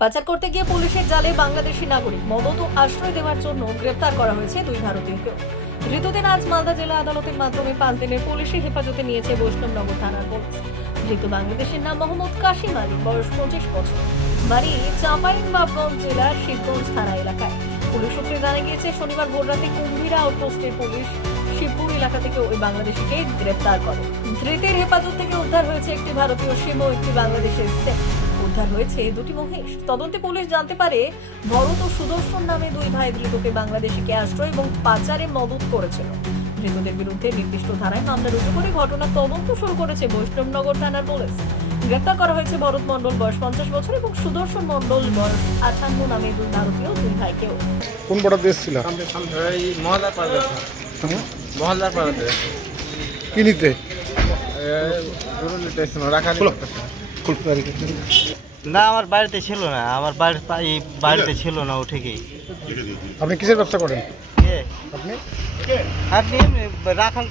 পাচার করতে গিয়ে পুলিশের জালে বাংলাদেশি নাগরিক মদত ও আশ্রয় দেওয়ার জন্য গ্রেপ্তার করা হয়েছে দুই ভারতীয়কেও। ধৃতদের আজ মালদা জেলা আদালতের মাধ্যমে পাঁচ দিনের পুলিশি হেফাজতে নিয়েছে বৈষ্ণবনগর থানার পুলিশ। ধৃত বাংলাদেশের নাম মোহাম্মদ কাশিম আলী, বয়স পঁচিশ বছর। বাড়ি চাঁপাইনবাবগঞ্জ জেলার শিবগঞ্জ থানা এলাকায়। পুলিশ সূত্রে জানা গিয়েছে, শনিবার ভোররাতে কুম্ভীরা আউটপোস্টের পুলিশ শিবপুর এলাকা থেকে ওই বাংলাদেশিকে গ্রেপ্তার করে। ধৃতের হেফাজত থেকে উদ্ধার হয়েছে একটি ভারতীয় সিম ও একটি বাংলাদেশের সেট উদ্ধার হয়েছে দুটি মহিষ। তদন্তে পুলিশ জানতে পারে ভরত ও সুদর্শন নামে দুই ভাই ধৃতকে বাংলাদেশিকে আশ্রয় এবং পাচারে মদত করেছিল। ধৃতদের বিরুদ্ধে নির্দিষ্ট ধারায় মামলা রুজু করে ঘটনার তদন্ত শুরু করেছে বৈষ্ণবনগর থানার পুলিশ। গ্রেপ্তার করা হয়েছে ভরত মণ্ডল বয়স পঞ্চাশ বছর এবং সুদর্শন মন্ডল বয়স আটান্ন নামে দুই ভারতীয় দুই ভাইকেও। কোন বর্ডার দেশ ছিল মহল্লার কি নিতে? রাখা না আমার বাড়িতে ছিল না। আমার বাড়ি বাড়িতে ছিল না ও ঠিকই। আপনি কিসের ব্যবসা করেন? আপনি? আপনি রাখাল